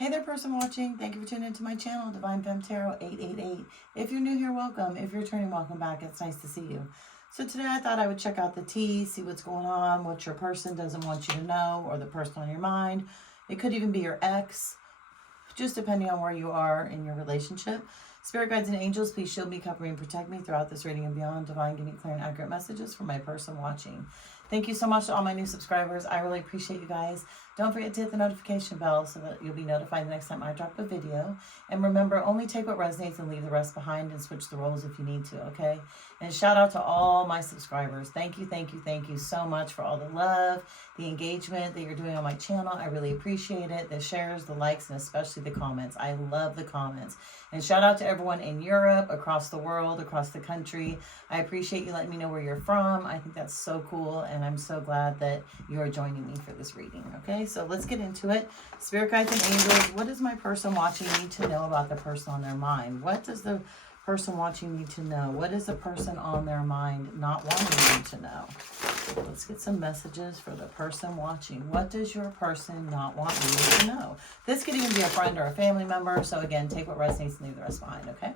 Hey there, person watching. Thank you for tuning into my channel, Divine Femme Tarot 888. If you're new here, welcome. If you're returning, welcome back. It's nice to see you. So today I thought I would check out the tea, see what's going on, what your person doesn't want you to know, or the person on your mind. It could even be your ex, just depending on where you are in your relationship. Spirit guides and angels, please shield me, cover me, and protect me throughout this reading and beyond. Divine, give me clear and accurate messages for my person watching. Thank you so much to all my new subscribers. I really appreciate you guys. Don't forget to hit the notification bell so that you'll be notified the next time I drop a video. And remember, only take what resonates and leave the rest behind, and switch the roles if you need to, okay? And shout out to all my subscribers. Thank you, thank you, thank you so much for all the love, the engagement that you're doing on my channel. I really appreciate it. The shares, the likes, and especially the comments. I love the comments. And shout out to everyone in Europe, across the world, across the country. I appreciate you letting me know where you're from. I think that's so cool, and I'm so glad that you are joining me for this reading, okay? So let's get into it. Spirit guides and angels, what does my person watching need to know about the person on their mind? What does the person watching need to know? What is the person on their mind not wanting them to know? Let's get some messages for the person watching. What does your person not want you to know? This could even be a friend or a family member. So again, take what resonates and leave the rest behind, okay?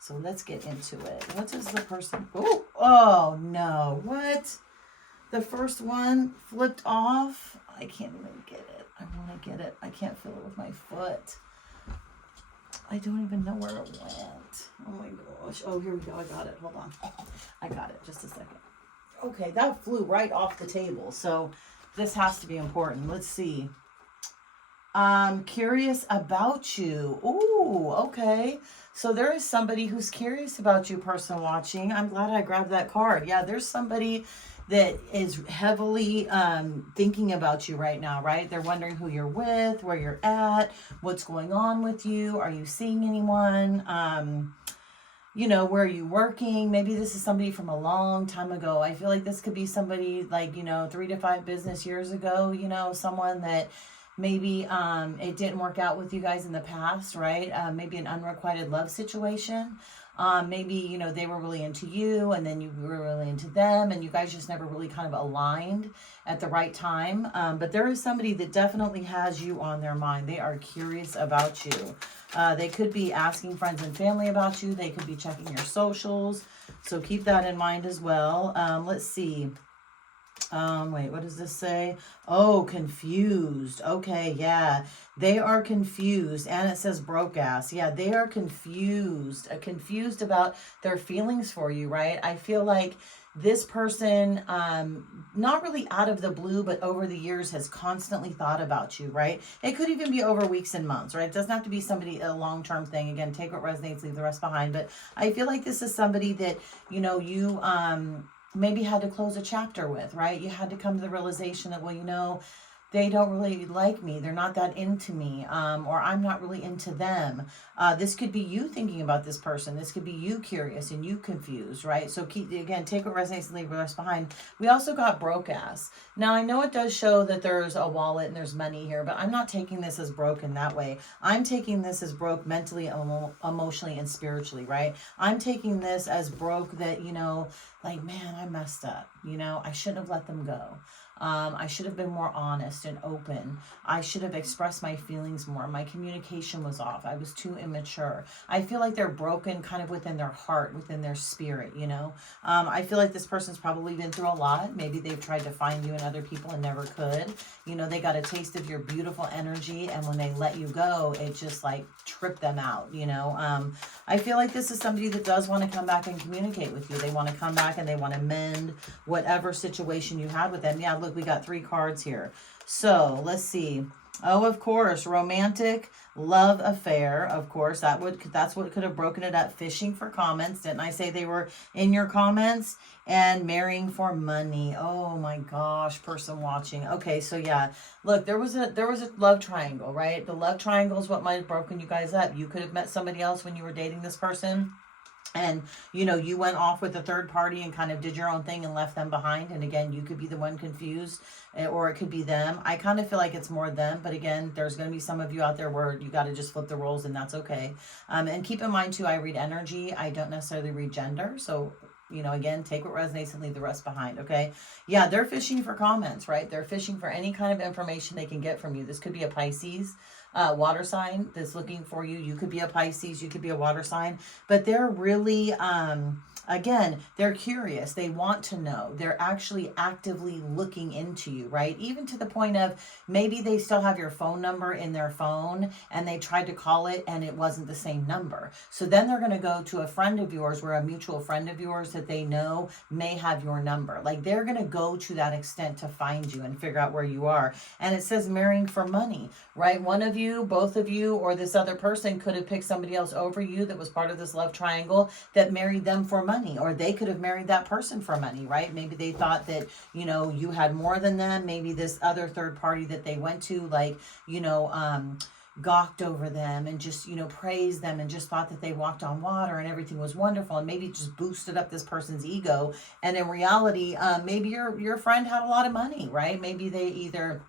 So let's get into it. What does the person... Oh no. What? The first one flipped off. I can't even get it. I want to get it. I can't feel it with my foot. I don't even know where it went. Oh my gosh. Oh, here we go. I got it. Hold on. I got it. Just a second. Okay, that flew right off the table. So this has to be important. Let's see. Curious about you. Ooh, okay. So there is somebody who's curious about you, person watching. I'm glad I grabbed that card. Yeah, there's somebody that is heavily thinking about you right now, right? They're wondering who you're with, where you're at, what's going on with you. Are you seeing anyone? You know, where are you working? Maybe this is somebody from a long time ago. I feel like this could be somebody like, 3 to 5 business years ago, someone that maybe it didn't work out with you guys in the past, right? Maybe an unrequited love situation. Maybe, they were really into you and then you were really into them and you guys just never really kind of aligned at the right time. But there is somebody that definitely has you on their mind. They are curious about you. They could be asking friends and family about you. They could be checking your socials. So keep that in mind as well. Let's see. Wait, what does this say? Oh, confused. Okay, yeah. They are confused. And it says broke ass. Yeah, they are confused. Confused about their feelings for you, right? I feel like this person, not really out of the blue, but over the years has constantly thought about you, right? It could even be over weeks and months, right? It doesn't have to be somebody, a long-term thing. Again, take what resonates, leave the rest behind. But I feel like this is somebody that, you maybe had to close a chapter with, right? You had to come to the realization that, well, they don't really like me. They're not that into me, or I'm not really into them. This could be you thinking about this person. This could be you curious and you confused, right? So take what resonates and leave the rest behind. We also got broke ass. Now, I know it does show that there's a wallet and there's money here, but I'm not taking this as broken that way. I'm taking this as broke mentally, emotionally, and spiritually, right? I'm taking this as broke that, like, man, I messed up. I shouldn't have let them go. I should have been more honest and open. I should have expressed my feelings more. My communication was off. I was too immature. I feel like they're broken kind of within their heart, within their spirit, I feel like this person's probably been through a lot. Maybe they've tried to find you and other people and never could. They got a taste of your beautiful energy, and when they let you go, it just like tripped them out, I feel like this is somebody that does want to come back and communicate with you. They want to come back and they want to mend whatever situation you had with them. Yeah, look, we got 3 cards here. So let's see. Oh, of course, romantic love affair. Of course, that's what could have broken it up. Fishing for comments. Didn't I say they were in your comments? And marrying for money. Oh my gosh, person watching. Okay, so yeah, look, there was a love triangle, right? The love triangle is what might have broken you guys up. You could have met somebody else when you were dating this person, and you went off with a third party and kind of did your own thing and left them behind. And again, you could be the one confused, or it could be them. I kind of feel like it's more them, but again, there's going to be some of you out there where you got to just flip the roles, and that's okay. And keep in mind too, I read energy. I don't necessarily read gender. So You know, again, take what resonates and leave the rest behind, okay? Yeah, they're fishing for comments, right? They're fishing for any kind of information they can get from you. This could be a Pisces water sign that's looking for you. You could be a Pisces, you could be a water sign, but they're really, again, they're curious. They want to know. They're actually actively looking into you, right? Even to the point of maybe they still have your phone number in their phone and they tried to call it and it wasn't the same number. So then they're going to go to a friend of yours or a mutual friend of yours that they know may have your number. Like they're going to go to that extent to find you and figure out where you are. And it says marrying for money, right? One of you, both of you, or this other person could have picked somebody else over you that was part of this love triangle that married them for money, or they could have married that person for money, right? Maybe they thought that, you know, you had more than them. Maybe this other third party that they went to, like, you know, gawked over them and just, you know, praised them and just thought that they walked on water and everything was wonderful, and maybe just boosted up this person's ego. And in reality, maybe your friend had a lot of money, right? Maybe they either,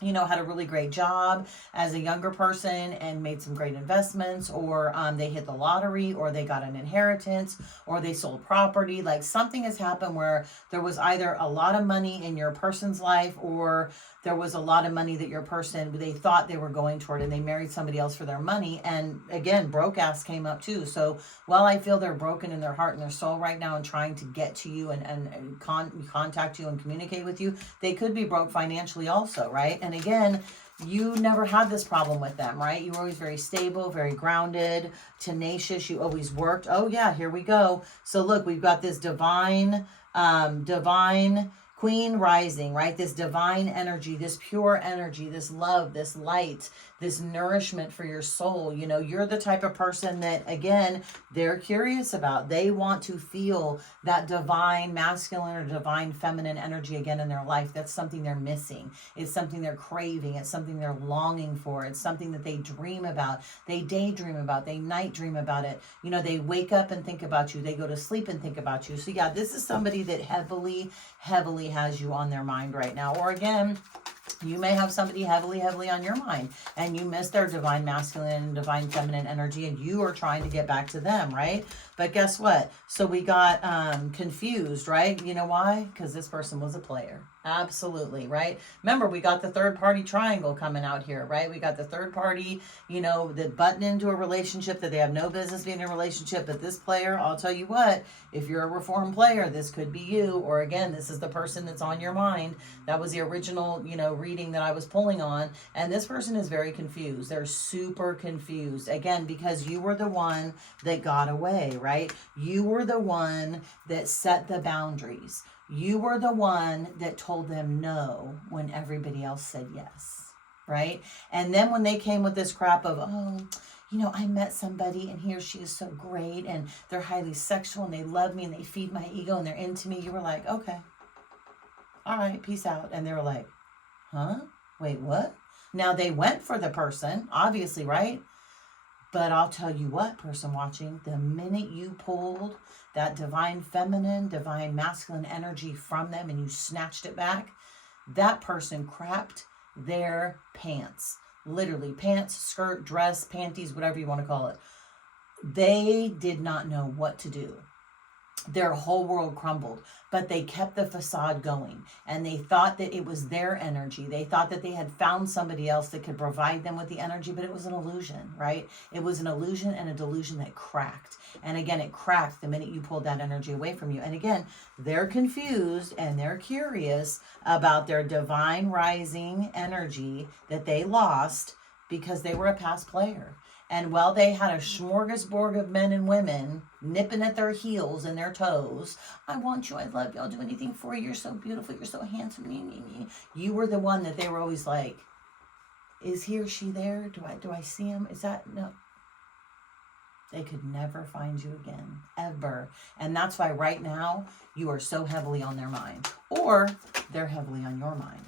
you know, had a really great job as a younger person and made some great investments, or they hit the lottery, or they got an inheritance, or they sold property. Like something has happened where there was either a lot of money in your person's life, or there was a lot of money that your person, they thought they were going toward, and they married somebody else for their money. And again, broke ass came up too. So while I feel they're broken in their heart and their soul right now and trying to get to you and contact you and communicate with you, they could be broke financially also, right? And again, you never had this problem with them, right? You were always very stable, very grounded, tenacious. You always worked. Oh yeah, here we go. So look, we've got this divine Queen rising, right? This divine energy, this pure energy, this love, this light, this nourishment for your soul. You know, you're the type of person that, again, they're curious about. They want to feel that divine masculine or divine feminine energy again in their life. That's something they're missing. It's something they're craving. It's something they're longing for. It's something that they dream about. They daydream about. They night dream about it. You know, they wake up and think about you. They go to sleep and think about you. So yeah, this is somebody that heavily has you on their mind right now. Or again, you may have somebody heavily on your mind and you miss their divine masculine and divine feminine energy and you are trying to get back to them, right? But guess what? So we got confused, right? You know why? Because this person was a player. Absolutely, right? Remember, we got the third party triangle coming out here, right? We got the third party, you know, that button into a relationship that they have no business being in a relationship. But this player, I'll tell you what, if you're a reformed player, this could be you. Or again, this is the person that's on your mind. That was the original, you know, reading that I was pulling on. And this person is very confused. They're super confused. Again, because you were the one that got away, right? You were the one that set the boundaries. You were the one that told them no when everybody else said yes, right? And then when they came with this crap of, oh, you know, I met somebody and he or she is so great and they're highly sexual and they love me and they feed my ego and they're into me, you were like, okay, all right, peace out. And they were like, huh? Wait, what? Now they went for the person, obviously, right? But I'll tell you what, person watching, the minute you pulled that divine feminine, divine masculine energy from them and you snatched it back, that person crapped their pants. Literally, pants, skirt, dress, panties, whatever you want to call it. They did not know what to do. Their whole world crumbled, but they kept the facade going and they thought that it was their energy. They thought that they had found somebody else that could provide them with the energy, but it was an illusion, right? It was an illusion and a delusion that cracked. And again, it cracked the minute you pulled that energy away from you. And again, they're confused and they're curious about their divine rising energy that they lost because they were a past player. And while they had a smorgasbord of men and women nipping at their heels and their toes, I want you, I love you, I'll do anything for you, you're so beautiful, you're so handsome, you were the one that they were always like, is he or she there? Do I see him? Is that, no. They could never find you again, ever. And that's why right now, you are so heavily on their mind. Or they're heavily on your mind.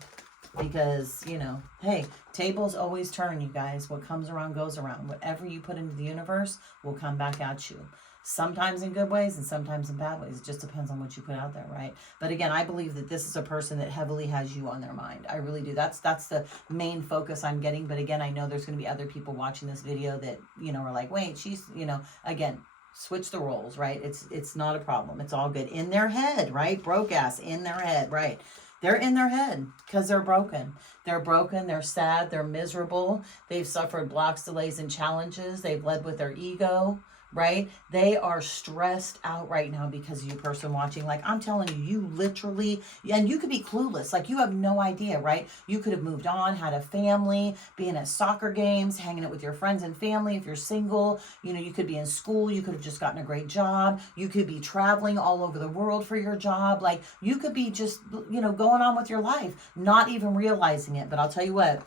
Because, you know, hey, tables always turn, you guys. What comes around goes around. Whatever you put into the universe will come back at you. Sometimes in good ways and sometimes in bad ways. It just depends on what you put out there, right? But again, I believe that this is a person that heavily has you on their mind. I really do. That's the main focus I'm getting. But again, I know there's going to be other people watching this video that, you know, are like, wait, she's, you know, again, Switch the roles, right? It's not a problem. It's all good. In their head, right? Broke ass in their head, right? They're in their head because they're broken. They're broken. They're sad. They're miserable. They've suffered blocks, delays, and challenges. They've led with their ego, right? They are stressed out right now because of you, person watching. Like, I'm telling you, you literally, and you could be clueless. Like, you have no idea, right? You could have moved on, had a family, being at soccer games, hanging out with your friends and family. If you're single, you know, you could be in school. You could have just gotten a great job. You could be traveling all over the world for your job. Like, you could be just, you know, going on with your life, not even realizing it. But I'll tell you what,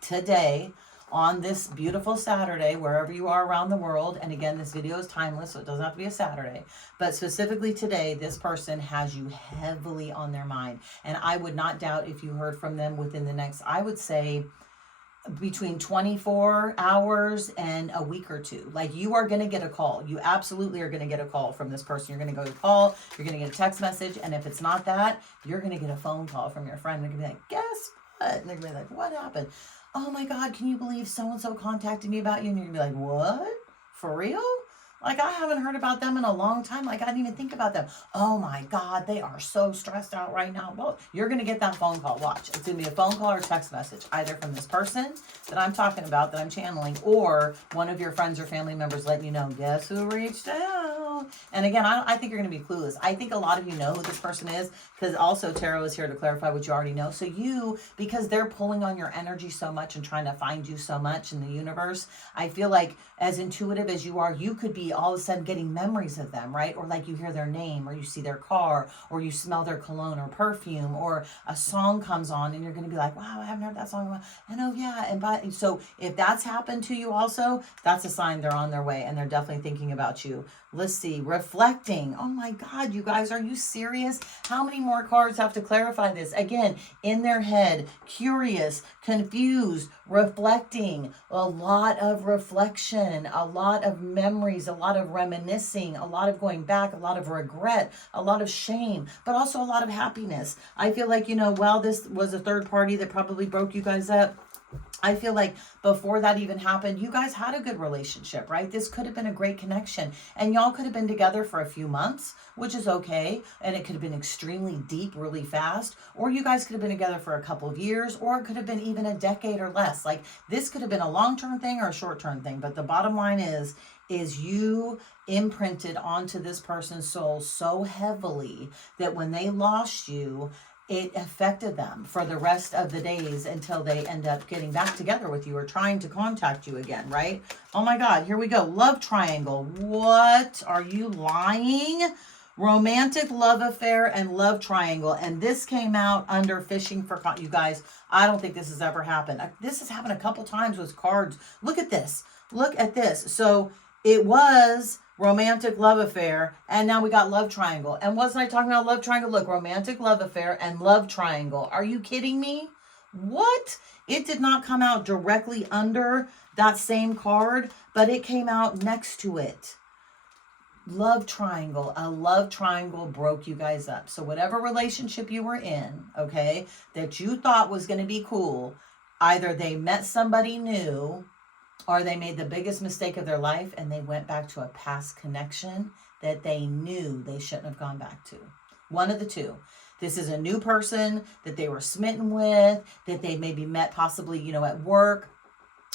today, on this beautiful Saturday, wherever you are around the world, and again, this video is timeless, so it doesn't have to be a Saturday, but specifically today, this person has you heavily on their mind. And I would not doubt if you heard from them within the next, I would say, between 24 hours and a week or two. Like, you are going to get a call. You absolutely are going to get a call from this person. You're going to go to call, you're going to get a text message, and if it's not that, you're going to get a phone call from your friend. They're going to be like, guess what? And they're going to be like, what happened? Oh my God, can you believe so-and-so contacted me about you? And you're going to be like, what? For real? Like, I haven't heard about them in a long time. Like, I didn't even think about them. Oh my God, they are so stressed out right now. Well, you're going to get that phone call. Watch. It's going to be a phone call or a text message, either from this person that I'm talking about, that I'm channeling, or one of your friends or family members letting you know, guess who reached out? And again, I think you're going to be clueless. I think a lot of you know who this person is, because also tarot is here to clarify what you already know. So you, because they're pulling on your energy so much and trying to find you so much in the universe, I feel like as intuitive as you are, you could be all of a sudden getting memories of them, right? Or like you hear their name, or you see their car, or you smell their cologne or perfume, or a song comes on and you're going to be like, wow, I haven't heard that song. And oh yeah. And so if that's happened to you also, that's a sign they're on their way and they're definitely thinking about you. Let's see, reflecting. Oh my God, you guys, are you serious? How many more cards have to clarify this? Again, in their head, curious, confused, reflecting, a lot of reflection, a lot of memories, a lot of reminiscing, a lot of going back, a lot of regret, a lot of shame, but also a lot of happiness. I feel like, you know, while this was a third party that probably broke you guys up, I feel like before that even happened, you guys had a good relationship, right? This could have been a great connection, and y'all could have been together for a few months, which is okay. And it could have been extremely deep, really fast, or you guys could have been together for a couple of years, or it could have been even a decade or less. Like, this could have been a long-term thing or a short-term thing. But the bottom line is you imprinted onto this person's soul so heavily that when they lost you, it affected them for the rest of the days until they end up getting back together with you or trying to contact you again, right? Oh my God, here we go. Love triangle. What? Are you lying? Romantic love affair and love triangle. And this came out under fishing for, you guys, I don't think this has ever happened. This has happened a couple times with cards. Look at this. Look at this. So it was romantic love affair, and now we got love triangle. And wasn't I talking about love triangle? Look, romantic love affair and love triangle. Are you kidding me? What? It did not come out directly under that same card, but it came out next to it. Love triangle. A love triangle broke you guys up. So whatever relationship you were in, okay, that you thought was going to be cool, either they met somebody new, or they made the biggest mistake of their life and they went back to a past connection that they knew they shouldn't have gone back to. One of the two. This is a new person that they were smitten with, that they maybe met possibly, you know, at work,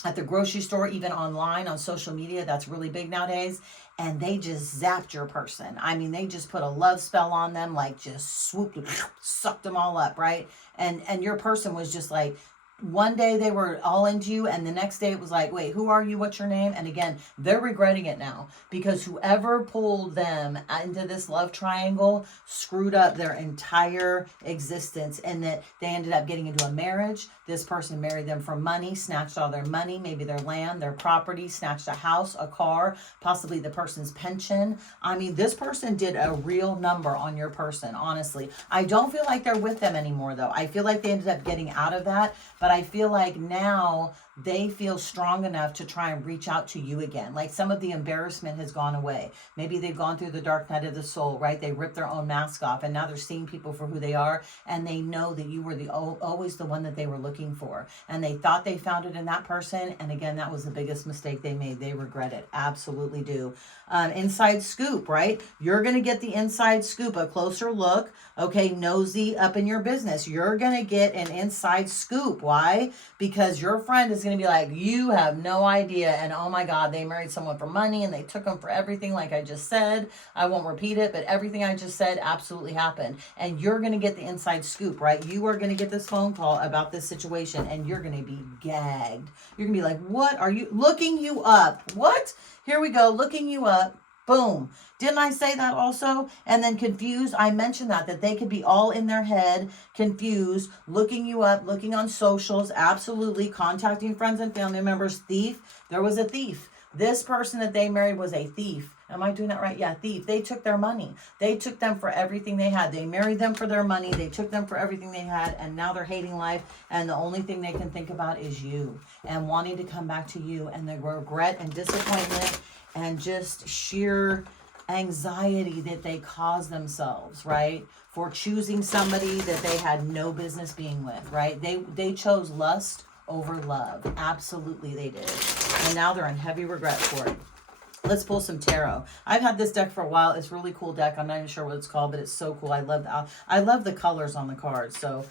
at the grocery store, even online on social media. That's really big nowadays. And they just zapped your person. I mean, they just put a love spell on them, like just swooped, sucked them all up, right? And your person was just like, one day they were all into you, and the next day it was like, wait, who are you? What's your name? And again, they're regretting it now, because whoever pulled them into this love triangle screwed up their entire existence, and that they ended up getting into a marriage. This person married them for money, snatched all their money, maybe their land, their property, snatched a house, a car, possibly the person's pension. I mean, this person did a real number on your person, honestly. I don't feel like they're with them anymore, though. I feel like they ended up getting out of that. But I feel like now they feel strong enough to try and reach out to you again. Like some of the embarrassment has gone away. Maybe they've gone through the dark night of the soul, right? They ripped their own mask off and now they're seeing people for who they are, and they know that you were always the one that they were looking for. And they thought they found it in that person. And again, that was the biggest mistake they made. They regret it. Absolutely do. Inside scoop, right? You're going to get the inside scoop, a closer look. Okay, nosy up in your business. You're going to get an inside scoop. Why? Because your friend is going to be like, you have no idea. And oh my God, they married someone for money and they took them for everything, like I just said. I won't repeat it, but everything I just said absolutely happened. And you're going to get the inside scoop, right? You are going to get this phone call about this situation and you're going to be gagged. You're going to be like, what are you looking you up? What? Here we go. Looking you up. Boom. Didn't I say that also? And then confused. I mentioned that they could be all in their head, confused, looking you up, looking on socials, absolutely, contacting friends and family members. Thief. There was a thief. This person that they married was a thief. Am I doing that right? Yeah, thief. They took their money. They took them for everything they had. They married them for their money. They took them for everything they had, and now they're hating life, and the only thing they can think about is you and wanting to come back to you, and the regret and disappointment and just sheer anxiety that they cause themselves, right? For choosing somebody that they had no business being with, right? They chose lust over love. Absolutely they did. And now they're in heavy regret for it. Let's pull some tarot. I've had this deck for a while. It's a really cool deck. I'm not even sure what it's called, but it's so cool. I love the colors on the cards. So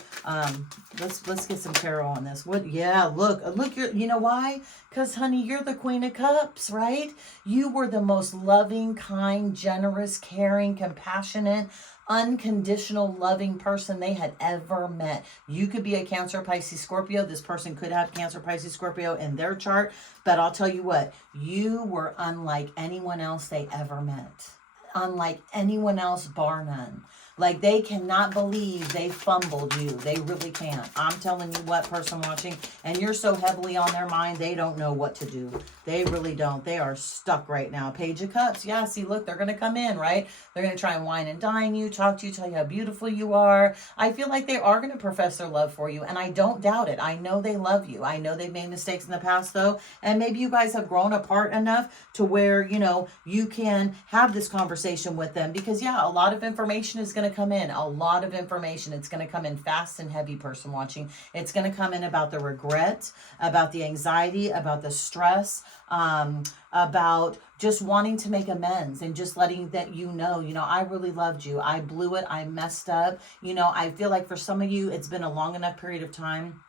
let's get some tarot on this. What? Yeah, look. You know why? Because, honey, you're the Queen of Cups, right? You were the most loving, kind, generous, caring, compassionate, unconditional loving person they had ever met. You could be a Cancer, Pisces, Scorpio. This person could have Cancer, Pisces, Scorpio in their chart, but I'll tell you what, you were unlike anyone else they ever met. Unlike anyone else, bar none. Like, they cannot believe they fumbled you. They really can't. I'm telling you what, person watching, and you're so heavily on their mind, they don't know what to do. They really don't. They are stuck right now. Page of Cups. Yeah, see, look, they're going to come in, right? They're going to try and wine and dine you, talk to you, tell you how beautiful you are. I feel like they are going to profess their love for you, and I don't doubt it. I know they love you. I know they've made mistakes in the past, though, and maybe you guys have grown apart enough to where, you know, you can have this conversation with them because, yeah, a lot of information is going to come in. A lot of information. It's going to come in fast and heavy, person watching. It's going to come in about the regret, about the anxiety, about the stress, about just wanting to make amends and just letting that you know, I really loved you. I blew it. I messed up. I feel like for some of you, it's been a long enough period of time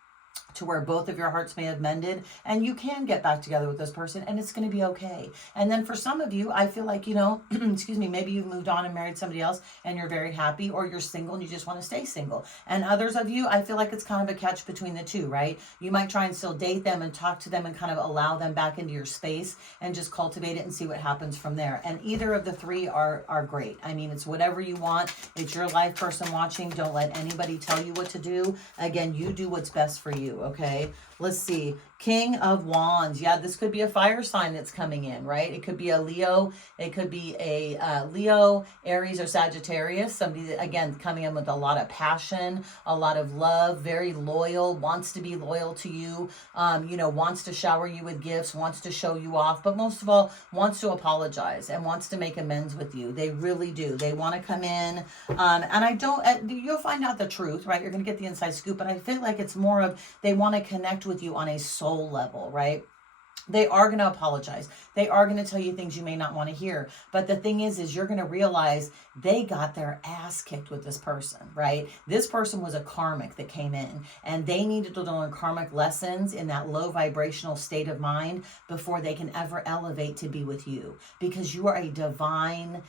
to where both of your hearts may have mended and you can get back together with this person and it's going to be okay. And then for some of you, I feel like, excuse me, maybe you've moved on and married somebody else and you're very happy, or you're single and you just want to stay single. And others of you, I feel like it's kind of a catch between the two, right? You might try and still date them and talk to them and kind of allow them back into your space and just cultivate it and see what happens from there. And either of the three are great. I mean, it's whatever you want. It's your life, person watching. Don't let anybody tell you what to do. Again, you do what's best for you. Okay, let's see. King of Wands. Yeah, this could be a fire sign that's coming in, right? It could be a Leo. It could be a Leo, Aries, or Sagittarius. Somebody that, again, coming in with a lot of passion, a lot of love, very loyal, wants to be loyal to you, wants to shower you with gifts, wants to show you off, but most of all, wants to apologize and wants to make amends with you. They really do. They want to come in. And you'll find out the truth, right? You're going to get the inside scoop, but I feel like it's more of they want to connect with you on a soul level, right? They are going to apologize. They are going to tell you things you may not want to hear. But the thing is you're going to realize they got their ass kicked with this person, right? This person was a karmic that came in and they needed to learn karmic lessons in that low vibrational state of mind before they can ever elevate to be with you, because you are a divine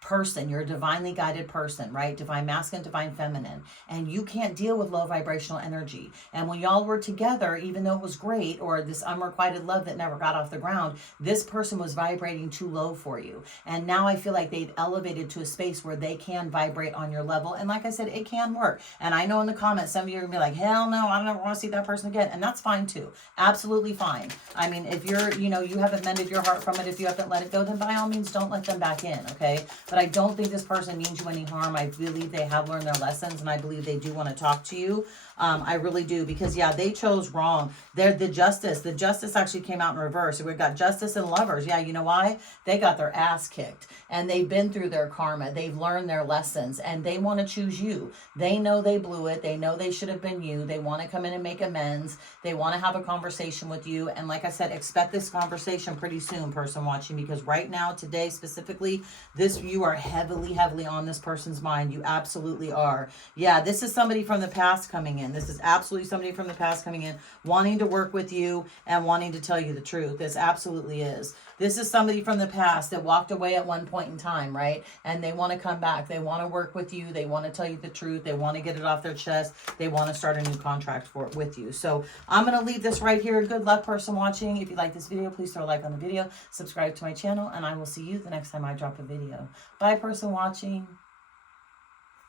person. You're a divinely guided person, right? Divine masculine, divine feminine. And you can't deal with low vibrational energy. And when y'all were together, even though it was great, or this unrequited love that never got off the ground, this person was vibrating too low for you. And now I feel like they've elevated to a space where they can vibrate on your level. And like I said, it can work. And I know in the comments, some of you are gonna be like, hell no, I don't ever want to see that person again. And that's fine too. Absolutely fine. I mean, if you're, you haven't mended your heart from it, if you haven't let it go, then by all means, don't let them back in. Okay. but I don't think this person means you any harm. I believe they have learned their lessons, and I believe they do want to talk to you. I really do, because yeah, they chose wrong. They're the justice. The justice actually came out in reverse. So we've got justice and lovers. Yeah, you know why? They got their ass kicked, and they've been through their karma. They've learned their lessons, and they want to choose you. They know they blew it. They know they should have been you. They want to come in and make amends. They want to have a conversation with you. And like I said, expect this conversation pretty soon, person watching, because right now, today specifically, you are heavily on this person's mind. You absolutely are. Yeah, this is somebody from the past coming in. This is absolutely somebody from the past coming in, wanting to work with you and wanting to tell you the truth. This absolutely is. This is somebody from the past that walked away at one point in time, right? And they want to come back. They want to work with you. They want to tell you the truth. They want to get it off their chest. They want to start a new contract with you. So I'm going to leave this right here. Good luck, person watching. If you like this video, please throw a like on the video, subscribe to my channel, and I will see you the next time I drop a video. Bye, person watching.